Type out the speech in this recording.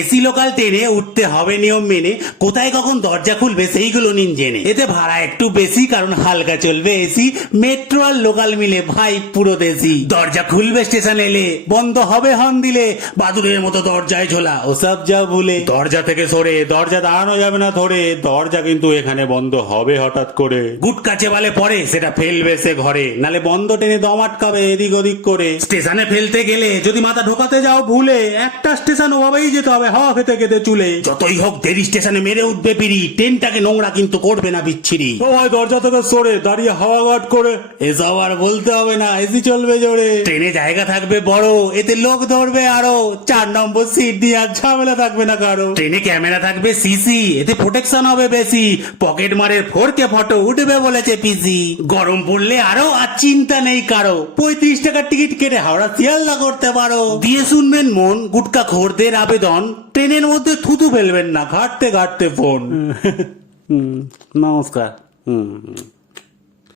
AC local ট্রেনে উঠতে হবে নিয়ম মেনে, কোথায় কখন দরজা খুলবে সেইগুলো নিন জেনে। এতে ভাড়া একটু বেশি, কারণ হালকা চলবে এসি, মেট্রো আর লোকাল মিলে ভাই পুরো দেশি। দরজা খুলবে স্টেশন এলে, বন্ধ হবে হর্ন দিলে, বাদুড়ের মতো দরজায় ঝোলা ওসব যা ভুলে। দরজা থেকে সরে, দরজা দাঁড়ানো যাবে না ধরে, দরজা কিন্তু এখানে বন্ধ হবে হঠাৎ করে। গুটকা চেবালে পরে সেটা ফেলবে সে ঘরে, নালে বন্ধ টেনে দম আটকাবে এদিক ওদিক করে। স্টেশনে ফেলতে গেলে যদি মাথা ঢোকাতে যাও ভুলে, একটা স্টেশন ওভাবেই যেতে হবে হাওয়া খেতে খেতে চুলে। যতই হোক দেরি স্টেশনে মেরে উঠবে পিড়ি, ট্রেনটাকে নোংরা কিন্তু করবে না বিচ্ছিরি। সবাই দরজা থেকে সরে দাঁড়িয়ে হাওয়া গার্ড করে। এসব আর বলতে হবে না, এসি চলবে জোরে। ট্রেনে জায়গা থাকবে বড়, এতে লোক ধরবে আরো, 4 নম্বর সিট দিয়ে আর ঝামেলা থাকবে না কারো। ট্রেনে ক্যামেরা থাকবে সিসি, এতে প্রোটেকশন হবে বেশি, পকেট মারের 4K ফটো উঠবে বলেছে পিসি। গরম পড়লে আরো আর চিন্তা নেই কারো, 35 টাকার টিকিট কেটে হাওড়া শিয়ালদা করতে পারো। দিয়ে শুনবেন মন গুটকা খোরদের আবেদন, ট্রেনের মধ্যে থুতু ফেলবেন না ঘাটতে ঘাটতে ফোন। নমস্কার।